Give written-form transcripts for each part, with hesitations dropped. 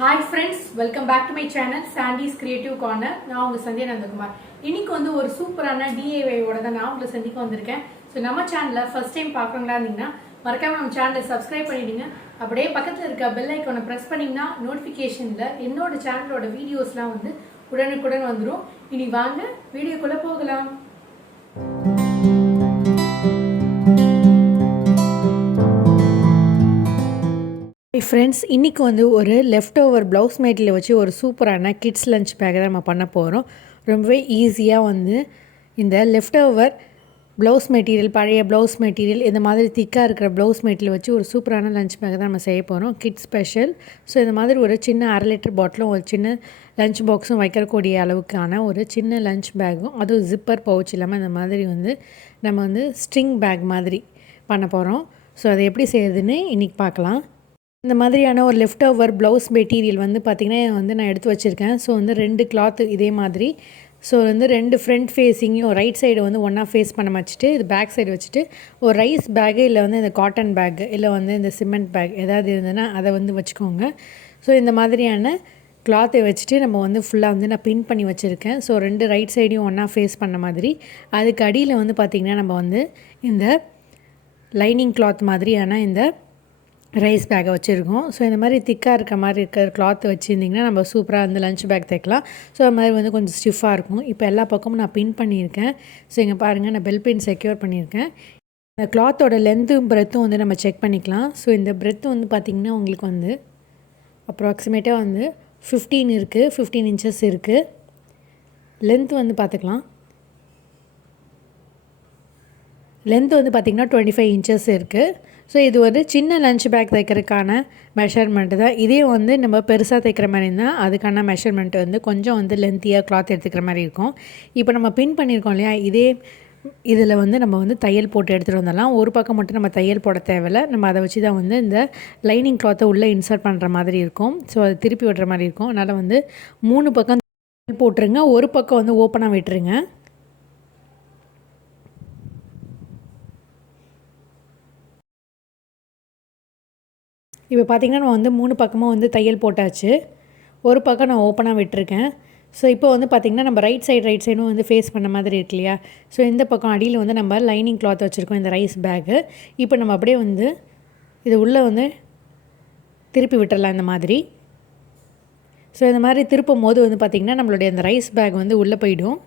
Hi friends, welcome back to my channel Sandy's Creative Corner. நான் உங்க சந்தியா நந்தகுமார். இன்னைக்கு வந்து ஒரு சூப்பரான DIY ஓட தான் நான் உங்களை சந்திக்க வந்திருக்கேன். சோ நம்ம சேனலை ஃபர்ஸ்ட் டைம் பார்க்கறவங்களா இருந்தீங்கன்னா மறக்காம நம்ம சேனலை சப்ஸ்கிரைப் பண்ணிடுங்க. அப்படியே பக்கத்துல இருக்க பெல் ஐகானை பிரஸ் பண்ணீங்கன்னா நோட்டிஃபிகேஷன்ல என்னோட சேனலோட வீடியோஸ்லாம் வந்து உடனுக்குடன் வந்துரும். இனி வாங்க வீடியோக்குள்ள போகலாம். ஃப்ரெண்ட்ஸ், இன்றைக்கி வந்து ஒரு லெஃப்ட் ஓவர் ப்ளவுஸ் மேட்டில் வச்சு ஒரு சூப்பரான கிட்ஸ் லஞ்ச் பேக்கை தான் நம்ம பண்ண போகிறோம். ரொம்பவே ஈஸியாக வந்து இந்த லெஃப்ட் ஓவர் ப்ளவுஸ் மெட்டீரியல், பழைய ப்ளவுஸ் மெட்டீரியல், இந்த மாதிரி திக்காக இருக்கிற ப்ளவுஸ் மெட்டீரியல் வச்சு ஒரு சூப்பரான லஞ்ச் பேக்கை தான் நம்ம செய்ய போகிறோம், கிட்ஸ் ஸ்பெஷல். ஸோ இந்த மாதிரி ஒரு சின்ன 1/2 லிட்டர் பாட்டிலும் ஒரு சின்ன லஞ்ச் பாக்ஸும் வைக்கக்கூடிய அளவுக்கான ஒரு சின்ன லஞ்ச் பேக்கும், அதுவும் ஜிப்பர் பவுச் இல்லாமல் இந்த மாதிரி வந்து நம்ம வந்து ஸ்ட்ரிங் பேக் மாதிரி பண்ண போகிறோம். ஸோ அதை எப்படி செய்யுதுன்னு இன்றைக்கி பார்க்கலாம். இந்த மாதிரியான ஒரு லெஃப்ட் ஓவர் ப்ளவுஸ் மெட்டீரியல் வந்து பார்த்திங்கன்னா வந்து நான் எடுத்து வச்சுருக்கேன். ஸோ வந்து 2 கிளாத்து இதே மாதிரி. ஸோ வந்து 2 ஃப்ரண்ட் ஃபேஸிங்கும் ரைட் சைடு வந்து ஒன்றா ஃபேஸ் பண்ண வச்சுட்டு இது பேக் சைடு வச்சுட்டு ஒரு ரைஸ் பேக்கு இல்லை வந்து இந்த காட்டன் பேக்கு இல்லை வந்து இந்த சிமெண்ட் பேக் ஏதாவது இருந்ததுன்னா அதை வந்து வச்சுக்கோங்க. ஸோ இந்த மாதிரியான கிளாத்தை வச்சுட்டு நம்ம வந்து ஃபுல்லாக வந்து நான் பின் பண்ணி வச்சுருக்கேன். ஸோ 2 ரைட் சைடையும் ஒன்றா ஃபேஸ் பண்ண மாதிரி. அதுக்கு அடியில் வந்து பார்த்திங்கன்னா நம்ம வந்து இந்த லைனிங் கிளாத் மாதிரியான இந்த ரைஸ் பேக்கை வச்சுருக்கோம். ஸோ இந்த மாதிரி திக்காக இருக்க மாதிரி இருக்கிற கிளாத் வச்சுருந்திங்கன்னா நம்ம சூப்பராக வந்து லஞ்ச் பேக் தைக்கலாம். ஸோ அது மாதிரி வந்து கொஞ்சம் ஸ்டிஃபாக இருக்கும். இப்போ எல்லா பக்கமும் நான் பின் பண்ணியிருக்கேன். ஸோ இங்கே பாருங்கள், நான் பெல் பின் செக்யூர் பண்ணியிருக்கேன். இந்த கிளாத்தோட லென்த்தும் பிரெத்தும் வந்து நம்ம செக் பண்ணிக்கலாம். ஸோ இந்த பிரெத்து வந்து பார்த்திங்கன்னா உங்களுக்கு வந்து அப்ராக்சிமேட்டாக வந்து 15 இருக்குது, 15 இன்ச்சஸ் இருக்குது. லென்த் வந்து பார்த்துக்கலாம். லென்த் வந்து பார்த்திங்கன்னா 25 இன்ச்சஸ் இருக்குது. ஸோ இது ஒரு சின்ன லஞ்ச் பேக் தைக்கிறதுக்கான மெஷர்மெண்ட்டு தான். இதே வந்து நம்ம பெருசாக தைக்கிற மாதிரி இருந்தால் அதுக்கான மெஷர்மெண்ட் வந்து கொஞ்சம் வந்து லென்த்தியாக கிளாத் எடுத்துக்கிற மாதிரி இருக்கும். இப்போ நம்ம பின் பண்ணியிருக்கோம் இல்லையா, இதே இதில் வந்து நம்ம வந்து தையல் போட்டு எடுத்துகிட்டு வந்துடலாம். ஒரு பக்கம் மட்டும் நம்ம தையல் போட தேவையில்லை. நம்ம அதை வச்சு தான் வந்து இந்த லைனிங் கிளாத்தை உள்ளே இன்சர்ட் பண்ணுற மாதிரி இருக்கும். ஸோ அதை திருப்பி விடுற மாதிரி இருக்கும். அதனால் வந்து 3 பக்கம் போட்டுருங்க, ஒரு பக்கம் வந்து ஓப்பனாக விட்டுருங்க. இப்போ பார்த்திங்கன்னா நம்ம வந்து 3 பக்கமும் வந்து தையல் போட்டாச்சு. ஒரு பக்கம் நான் ஓப்பனாக விட்டுருக்கேன். ஸோ இப்போ வந்து பார்த்திங்கன்னா நம்ம ரைட் சைடும் வந்து ஃபேஸ் பண்ண மாதிரி இருக்கு இல்லையா. ஸோ இந்த பக்கம் அடியில் வந்து நம்ம லைனிங் கிளாத் வச்சுருக்கோம், இந்த ரைஸ் பேக்கு. இப்போ நம்ம அப்படியே வந்து இது உள்ளே வந்து திருப்பி விட்டுறலாம் இந்த மாதிரி. ஸோ இந்த மாதிரி திருப்பும் போது வந்து பார்த்திங்கன்னா நம்மளுடைய அந்த ரைஸ் பேக் வந்து உள்ளே போயிடும்.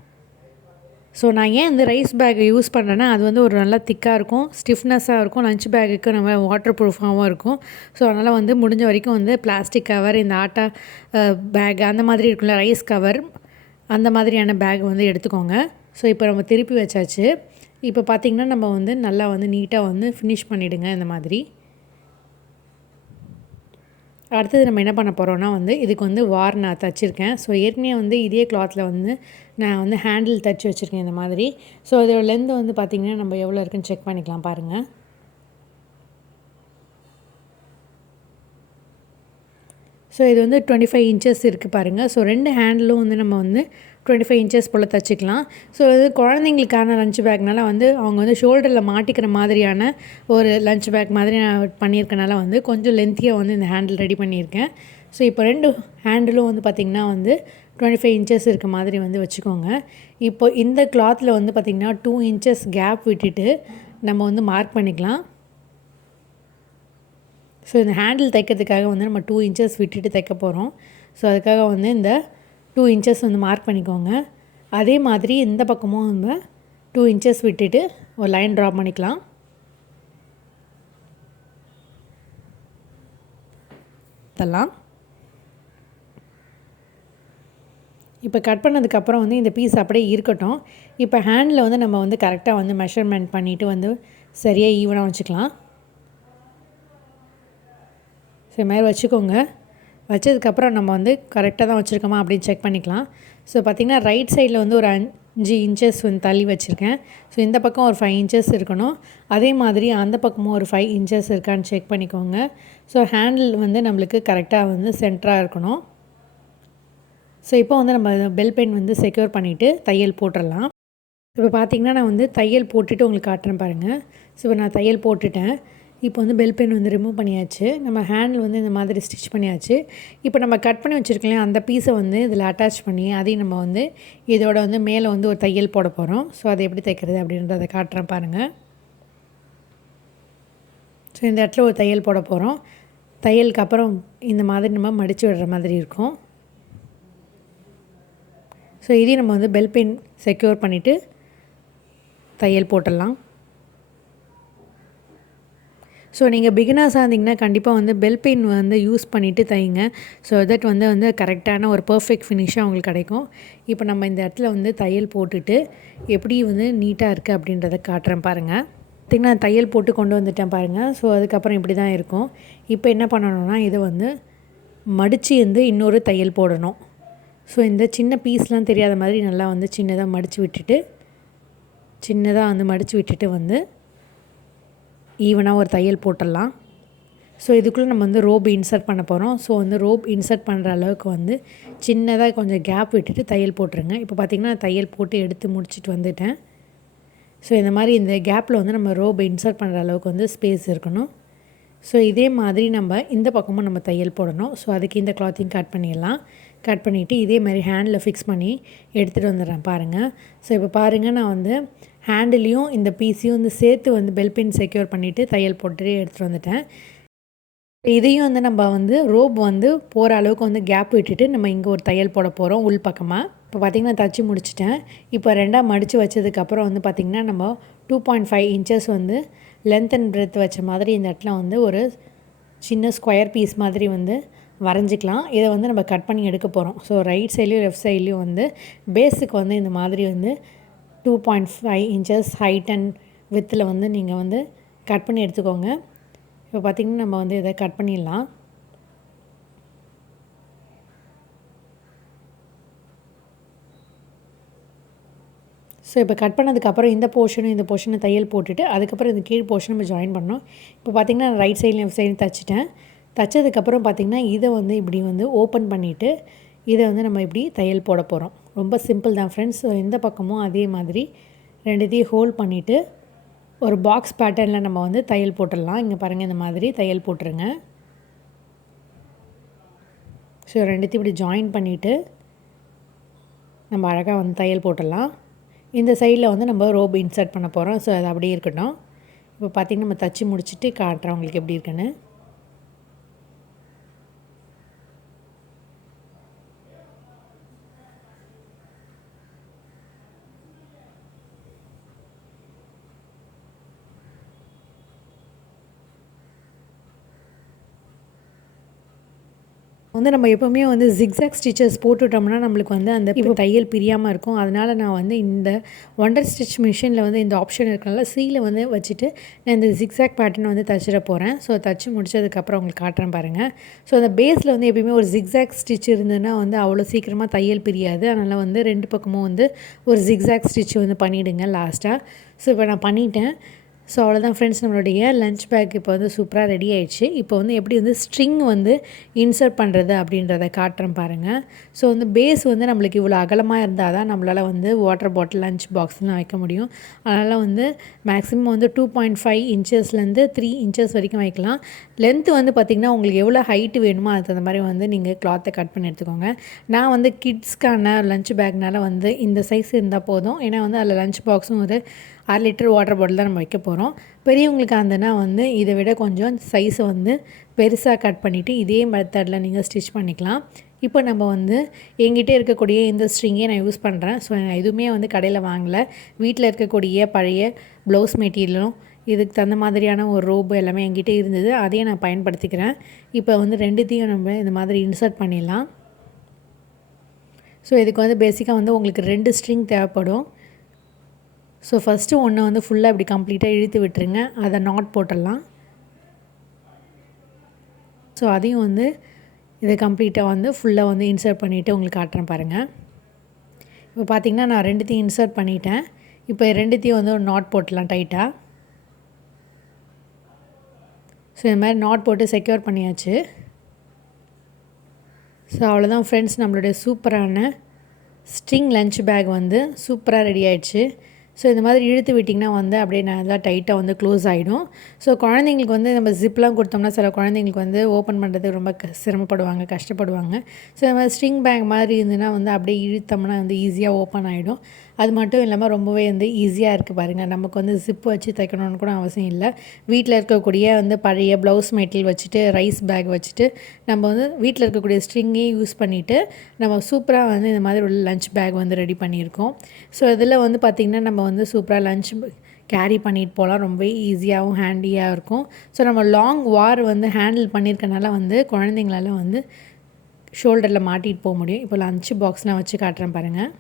ஸோ நான் ஏன் இந்த ரைஸ் பேக்கை யூஸ் பண்ணுறேன்னா அது வந்து ஒரு நல்லா திக்காக இருக்கும், ஸ்டிஃப்னஸாக இருக்கும், லஞ்ச் பேக்குக்கு நம்ம வாட்டர் ப்ரூஃபாகவும் இருக்கும். ஸோ அதனால் வந்து முடிஞ்ச வரைக்கும் வந்து பிளாஸ்டிக் கவர், இந்த ஆட்டா பேக் அந்த மாதிரி இருக்குல்ல, ரைஸ் கவர் அந்த மாதிரியான பேக் வந்து எடுத்துக்கோங்க. ஸோ இப்போ நம்ம திருப்பி வச்சாச்சு. இப்போ பார்த்திங்கன்னா நம்ம வந்து நல்லா வந்து நீட்டாக வந்து ஃபினிஷ் பண்ணிவிடுங்க இந்த மாதிரி. அடுத்தது நம்ம என்ன பண்ண போகிறோன்னா வந்து இதுக்கு வந்து வார் நான் தைச்சிருக்கேன். ஸோ ஏற்கனவே வந்து இதே கிளாத்தில் வந்து நான் வந்து ஹேண்டில் தைச்சி வச்சுருக்கேன் இந்த மாதிரி. ஸோ இதோட லென்த் வந்து பார்த்திங்கன்னா நம்ம எவ்வளோ இருக்குன்னு செக் பண்ணிக்கலாம் பாருங்கள். ஸோ இது வந்து 25 இன்ச்சஸ் இருக்குது பாருங்கள். ஸோ 2 ஹேண்டிலும் வந்து நம்ம வந்து 25 இன்ச்சஸ் போல் தைச்சிக்கலாம். ஸோ இது குழந்தைங்களுக்கான லஞ்ச் பேக்னால வந்து அவங்க வந்து ஷோல்டரில் மாட்டிக்கிற மாதிரியான ஒரு லஞ்ச் பேக் மாதிரி நான் பண்ணியிருக்கனால வந்து கொஞ்சம் லென்த்தியாக வந்து இந்த ஹேண்டில் ரெடி பண்ணியிருக்கேன். ஸோ இப்போ 2 ஹேண்டிலும் வந்து பார்த்திங்கன்னா வந்து 25 இன்ச்சஸ் இருக்க மாதிரி வந்து வச்சுக்கோங்க. இப்போ இந்த கிளாத்தில் வந்து பார்த்திங்கன்னா 2 இன்ச்சஸ் கேப் விட்டுட்டு நம்ம வந்து மார்க் பண்ணிக்கலாம். ஸோ இந்த ஹேண்டில் தைக்கிறதுக்காக வந்து நம்ம 2 இன்ச்சஸ் விட்டுட்டு தைக்க போகிறோம். ஸோ அதுக்காக வந்து இந்த 2 இன்ச்சஸ் வந்து மார்க் பண்ணிக்கோங்க. அதே மாதிரி இந்த பக்கமும் நம்ம 2 இன்ச்சஸ் விட்டுட்டு ஒரு லைன் ட்ரா பண்ணிக்கலாம். இதெல்லாம் இப்போ கட் பண்ணதுக்கப்புறம் வந்து இந்த பீஸ் அப்படியே இருக்கட்டும். இப்போ ஹேண்டில் வந்து நம்ம வந்து கரெக்டாக வந்து மெஷர்மெண்ட் பண்ணிவிட்டு வந்து சரியாக ஈவனாக வச்சுக்கலாம். ஸோ இது மாதிரி வச்சுக்கோங்க. வச்சதுக்கப்புறம் நம்ம வந்து கரெக்டாக தான் வச்சுருக்கோமா அப்படின்னு செக் பண்ணிக்கலாம். ஸோ பார்த்திங்கன்னா ரைட் சைடில் வந்து ஒரு 5 இன்ச்சஸ் வந்து தள்ளி வச்சுருக்கேன். ஸோ இந்த பக்கம் ஒரு 5 இன்ச்சஸ் இருக்கணும். அதே மாதிரி அந்த பக்கமும் ஒரு 5 இன்ச்சஸ் இருக்கான்னு செக் பண்ணிக்கோங்க. ஸோ ஹேண்டில் வந்து நம்மளுக்கு கரெக்டாக வந்து சென்டராக இருக்கணும். ஸோ இப்போ வந்து நம்ம பெல் பென் வந்து செக்யூர் பண்ணிவிட்டு தையல் போட்டுடலாம். இப்போ பார்த்திங்கன்னா நான் வந்து தையல் போட்டுட்டு உங்களுக்கு காட்டுறேன் பாருங்கள். ஸோ இப்போ நான் தையல் போட்டுட்டேன். இப்போ வந்து பெல் பென் வந்து ரிமூவ் பண்ணியாச்சு. நம்ம ஹேண்டில் வந்து இந்த மாதிரி ஸ்டிச் பண்ணியாச்சு. இப்போ நம்ம கட் பண்ணி வச்சுருக்கோம் அந்த பீஸை வந்து இதில் அட்டாச் பண்ணி அதையும் நம்ம வந்து இதோட வந்து மேலே வந்து ஒரு தையல் போட போகிறோம். ஸோ அதை எப்படி தைக்கிறது அப்படின்றத காட்டுறேன் பாருங்கள். ஸோ இந்த இடத்துல ஒரு தையல் போட போகிறோம். தையலுக்கு அப்புறம் இந்த மாதிரி நம்ம மடித்து விடுற மாதிரி இருக்கும். ஸோ இதையும் நம்ம வந்து பெல் பென் செக்யூர் பண்ணிவிட்டு தையல் போட்டுடலாம். ஸோ நீங்கள் பிகினர்ஸாக இருந்தீங்கன்னா கண்டிப்பாக வந்து பெல் பென் வந்து யூஸ் பண்ணிவிட்டு தைங்க. ஸோ தட் வந்து கரெக்டான ஒரு பர்ஃபெக்ட் ஃபினிஷாக உங்களுக்கு கிடைக்கும். இப்போ நம்ம இந்த இடத்துல வந்து தையல் போட்டுட்டு எப்படி வந்து நீட்டாக இருக்குது அப்படின்றத காட்டுறேன் பாருங்கள். பார்த்திங்கன்னா தையல் போட்டு கொண்டு வந்துட்டேன் பாருங்கள். ஸோ அதுக்கப்புறம் இப்படி தான் இருக்கும். இப்போ என்ன பண்ணணும்னா இதை வந்து மடித்து வந்து இன்னொரு தையல் போடணும். ஸோ இந்த சின்ன பீஸ்லாம் தெரியாத மாதிரி நல்லா வந்து சின்னதாக மடித்து விட்டுட்டு வந்து ஈவனாக ஒரு தையல் போட்டுடலாம். ஸோ இதுக்குள்ளே நம்ம வந்து ரோப் இன்சர்ட் பண்ண போகிறோம். ஸோ வந்து ரோப் இன்சர்ட் பண்ணுற அளவுக்கு வந்து சின்னதாக கொஞ்சம் கேப் விட்டுட்டு தையல் போட்டுருங்க. இப்போ பார்த்திங்கன்னா தையல் போட்டு எடுத்து முடிச்சுட்டு வந்துட்டேன். ஸோ இந்த மாதிரி இந்த கேப்பில் வந்து நம்ம ரோப் இன்சர்ட் பண்ணுற அளவுக்கு வந்து ஸ்பேஸ் இருக்கணும். ஸோ இதே மாதிரி நம்ம இந்த பக்கமும் நம்ம தையல் போடணும். ஸோ அதுக்கு இந்த கிளாத்தையும் கட் பண்ணிடலாம். கட் பண்ணிவிட்டு இதே மாதிரி ஹேண்டில் ஃபிக்ஸ் பண்ணி எடுத்துகிட்டு வந்துடுறேன் பாருங்கள். ஸோ இப்போ பாருங்கள் நான் வந்து ஹேண்டிலையும் இந்த பீஸையும் வந்து சேர்த்து வந்து பெல் பென் செக்யூர் பண்ணிவிட்டு தையல் போட்டு எடுத்துகிட்டு வந்துட்டேன். இதையும் வந்து நம்ம வந்து ரோப் வந்து போகிற அளவுக்கு வந்து கேப் விட்டுட்டு நம்ம இங்கே ஒரு தையல் போட போகிறோம் உள் பக்கமாக. இப்போ பார்த்திங்கன்னா தச்சு முடிச்சிட்டேன். இப்போ ரெண்டாக மடித்து வச்சதுக்கப்புறம் வந்து பார்த்திங்கன்னா நம்ம 2.5 இன்ச்சஸ் வந்து லென்த் அண்ட் பிரெத் வச்ச மாதிரி இந்த இடத்துல வந்து ஒரு சின்ன ஸ்கொயர் பீஸ் மாதிரி வந்து வரைஞ்சிக்கலாம். இதை வந்து நம்ம கட் பண்ணி எடுக்க போகிறோம். ஸோ ரைட் சைட்லேயும் லெஃப்ட் சைட்லேயும் வந்து பேஸுக்கு வந்து இந்த மாதிரி வந்து 2.5 இன்ச்சஸ் ஹைட் அண்ட் வித்தில் வந்து நீங்கள் வந்து கட் பண்ணி எடுத்துக்கோங்க. இப்போ பார்த்திங்கன்னா நம்ம வந்து இதை கட் பண்ணிடலாம். ஸோ இப்போ கட் பண்ணதுக்கப்புறம் இந்த போர்ஷனை தையல் போட்டுட்டு அதுக்கப்புறம் இந்த கீழ் போர்ஷன் நம்ம ஜாயின் பண்ணோம். இப்போ பார்த்திங்கன்னா ரைட் சைட்லையும் லெஃப்ட் சைடும் தைச்சிட்டேன். தைச்சதுக்கப்புறம் பார்த்திங்கன்னா இதை வந்து இப்படி வந்து ஓப்பன் பண்ணிவிட்டு இதை வந்து நம்ம இப்படி தையல் போட போகிறோம். ரொம்ப சிம்பிள் தான் ஃப்ரெண்ட்ஸ். ஸோ இந்த பக்கமும் அதே மாதிரி ரெண்டுத்தையும் ஹோல்ட் பண்ணிவிட்டு ஒரு பாக்ஸ் பேட்டர்னில் நம்ம வந்து தையல் போட்டுடலாம். இங்கே பாருங்கள் இந்த மாதிரி தையல் போட்டுருங்க. ஸோ ரெண்டுத்தையும் இப்படி ஜாயின் பண்ணிவிட்டு நம்ம அழகாக வந்து தையல் போட்டுடலாம். இந்த சைடில் வந்து நம்ம ரோப் இன்சர்ட் பண்ண போகிறோம். ஸோ அது அப்படியே இருக்கட்டும். இப்போ பார்த்திங்கன்னா நம்ம தச்சு முடிச்சுட்டு காட்டுறோம் உங்களுக்கு எப்படி இருக்குன்னு. வந்து நம்ம எப்போவுமே வந்து ஜிக்ஸாக் ஸ்டிச்சஸ் போட்டுவிட்டோம்னா நம்மளுக்கு வந்து அந்த இப்போ தையல் பிரியாமல் இருக்கும். அதனால் நான் வந்து இந்த ஒண்டர் ஸ்டிச் மிஷினில் வந்து இந்த ஆப்ஷன் இருக்கனால சீலை வந்து வச்சுட்டு நான் இந்த ஜிக்ஸாக் பேட்டர்ன் வந்து தச்சிட போகிறேன். ஸோ தச்சு முடிச்சதுக்கப்புறம் உங்களுக்கு காட்டுறேன் பாருங்கள். ஸோ அந்த பேஸில் வந்து எப்பயுமே ஒரு ஜிக்ஸாக் ஸ்டிச் இருந்ததுன்னா வந்து அவ்வளோ சீக்கிரமாக தையல் பிரியாது. அதனால் வந்து ரெண்டு பக்கமும் வந்து ஒரு ஜிக்ஸாக் ஸ்டிச் வந்து பண்ணிவிடுங்க லாஸ்ட்டாக. ஸோ இப்போ நான் பண்ணிட்டேன். ஸோ அவ்வளோதான் ஃப்ரெண்ட்ஸ், நம்மளுடைய லஞ்ச் பேக் இப்போ வந்து சூப்பராக ரெடி ஆயிடுச்சு. இப்போ வந்து எப்படி வந்து ஸ்ட்ரிங் வந்து இன்சர்ட் பண்ணுறது அப்படின்றத காட்டுறேன் பாருங்கள். ஸோ வந்து பேஸ் வந்து நம்மளுக்கு இவ்வளோ அகலமாக இருந்தால் தான் நம்மளால் வந்து வாட்டர் பாட்டில் லஞ்ச் பாக்ஸ்லாம் வைக்க முடியும். அதனால் வந்து மேக்ஸிமம் வந்து 2.5 இன்ச்சஸ்லேருந்து 3 இன்ச்சஸ் வரைக்கும் வைக்கலாம். லென்த்து வந்து பார்த்திங்கன்னா உங்களுக்கு எவ்வளோ ஹைட்டு வேணுமோ அதுக்கு தகுந்த மாதிரி வந்து நீங்கள் கிளாத்தை கட் பண்ணி எடுத்துக்கோங்க. நான் வந்து கிட்ஸ்க்கான லஞ்ச் பேக்னால் வந்து இந்த சைஸ் இருந்தால் போதும். ஏன்னா வந்து அதில் லஞ்ச் பாக்ஸும் ஒரு 1/2 லிட்டர் வாட்டர் பாட்டில் தான் நம்ம வைக்க போகிறோம். பெரியவங்களுக்கு அந்தனா வந்து இதை விட கொஞ்சம் சைஸை வந்து பெருசாக கட் பண்ணிவிட்டு இதே மெத்தடில் நீங்கள் ஸ்டிச் பண்ணிக்கலாம். இப்போ நம்ம வந்து எங்கிட்ட இருக்கக்கூடிய இந்த ஸ்ட்ரிங்கே நான் யூஸ் பண்ணுறேன். ஸோ நான் எதுவுமே வந்து கடையில் வாங்கலை. வீட்டில் இருக்கக்கூடிய பழைய ப்ளவுஸ் மெட்டீரியலும் இதுக்கு தகுந்த மாதிரியான ஒரு ரோப்பு எல்லாமே என்கிட்ட இருந்தது. அதையும் நான் பயன்படுத்திக்கிறேன். இப்போ வந்து ரெண்டுத்தையும் நம்ம இந்த மாதிரி இன்சர்ட் பண்ணிடலாம். ஸோ இதுக்கு வந்து பேசிக்காக வந்து உங்களுக்கு 2 ஸ்ட்ரிங் தேவைப்படும். ஸோ ஃபஸ்ட்டு ஒன்று வந்து ஃபுல்லாக இப்படி கம்ப்ளீட்டாக இழுத்து விட்டுருங்க. அதை நாட் போட்டுடலாம். ஸோ அதையும் வந்து இதை கம்ப்ளீட்டாக வந்து ஃபுல்லாக வந்து இன்சர்ட் பண்ணிவிட்டு உங்களுக்கு காட்டுறேன் பாருங்கள். இப்போ பார்த்திங்கன்னா நான் ரெண்டுத்தையும் இன்சர்ட் பண்ணிட்டேன். இப்போ ரெண்டுத்தையும் வந்து ஒரு நாட் போட்டுடலாம் டைட்டாக. ஸோ இந்த மாதிரி நாட் போட்டு செக்யூர் பண்ணியாச்சு. ஸோ அவ்வளோதான் ஃப்ரெண்ட்ஸ், நம்மளுடைய சூப்பரான ஸ்ட்ரிங் லஞ்ச் பேக் வந்து சூப்பராக ரெடி ஆயிடுச்சு. ஸோ இந்த மாதிரி இழுத்து விட்டிங்கன்னா வந்து அப்படியே நல்லா டைட்டாக வந்து க்ளோஸ் ஆகிடும். ஸோ குழந்தைங்களுக்கு வந்து நம்ம ஜிப்லாம் கொடுத்தோம்னா சில குழந்தைங்களுக்கு வந்து ஓப்பன் பண்ணுறதுக்கு ரொம்ப சிரமப்படுவாங்க, கஷ்டப்படுவாங்க. ஸோ இந்த மாதிரி ஸ்ட்ரிங் பேக் மாதிரி இருந்ததுன்னா வந்து அப்படியே இழுத்தோம்னா வந்து ஈஸியாக ஓப்பன் ஆகிடும். அது மட்டும் இல்லாமல் ரொம்பவே வந்து ஈஸியாக இருக்குது பாருங்கள். நமக்கு வந்து ஜிப் வச்சு தைக்கணும்னு கூட அவசியம் இல்லை. வீட்டில் இருக்கக்கூடிய வந்து பழைய ப்ளவுஸ் மெட்டீரியல் வச்சுட்டு ரைஸ் பேக் வச்சுட்டு நம்ம வந்து வீட்டில் இருக்கக்கூடிய ஸ்ட்ரிங்கே யூஸ் பண்ணிவிட்டு நம்ம சூப்பராக வந்து இந்த மாதிரி ஒரு லஞ்ச் பேக் வந்து ரெடி பண்ணியிருக்கோம். ஸோ இதில் வந்து பார்த்திங்கன்னா நம்ம வந்து சூப்பராக லஞ்ச் கேரி பண்ணிட்டு போகலாம். ரொம்ப ஈஸியாகவும் ஹேண்டியாக இருக்கும். ஸோ நம்ம லாங் வார் வந்து ஹேண்டில் பண்ணியிருக்கனால வந்து குழந்தைங்களால வந்து ஷோல்டரில் மாட்டிகிட்டு போக முடியும். இப்போ லஞ்ச் பாக்ஸ்லாம் வச்சு காட்டுறேன் பாருங்கள்.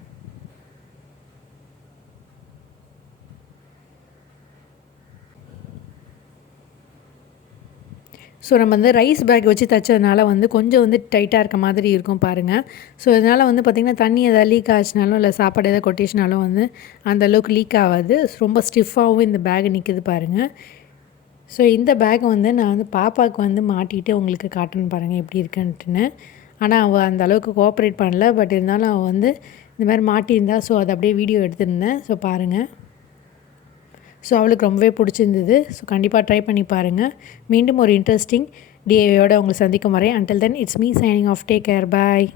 ஸோ நம்ம வந்து ரைஸ் பேக் வச்சு தைச்சதுனால வந்து கொஞ்சம் வந்து டைட்டாக இருக்க மாதிரி இருக்கும் பாருங்கள். ஸோ இதனால் வந்து பார்த்திங்கன்னா தண்ணி எதாவது லீக் ஆச்சுனாலும் இல்லை சாப்பாடு எதாவது கொட்டிச்சுனாலும் வந்து அந்தளவுக்கு லீக் ஆகாது. ரொம்ப ஸ்டிஃபாகவும் இந்த பேக் நிற்கிது பாருங்கள். ஸோ இந்த பேக் வந்து நான் வந்து பாப்பாவுக்கு வந்து மாட்டிகிட்டு உங்களுக்கு காட்டுன்னு பாருங்கள் எப்படி இருக்குன்ட்டுன்னு. ஆனால் அவள் அந்த அளவுக்கு கோஆப்ரேட் பண்ணல. பட் இருந்தாலும் அவள் வந்து இந்த மாதிரி மாட்டியிருந்தா. ஸோ அதை அப்படியே வீடியோ எடுத்திருந்தேன். ஸோ பாருங்கள். ஸோ அவளுக்கு ரொம்பவே பிடிச்சிருந்தது. ஸோ கண்டிப்பாக ட்ரை பண்ணி பாருங்கள். மீண்டும் ஒரு இன்ட்ரெஸ்டிங் டிஐயோடு உங்களை சந்திக்கும் வரை until then it's me signing off. Take care. Bye.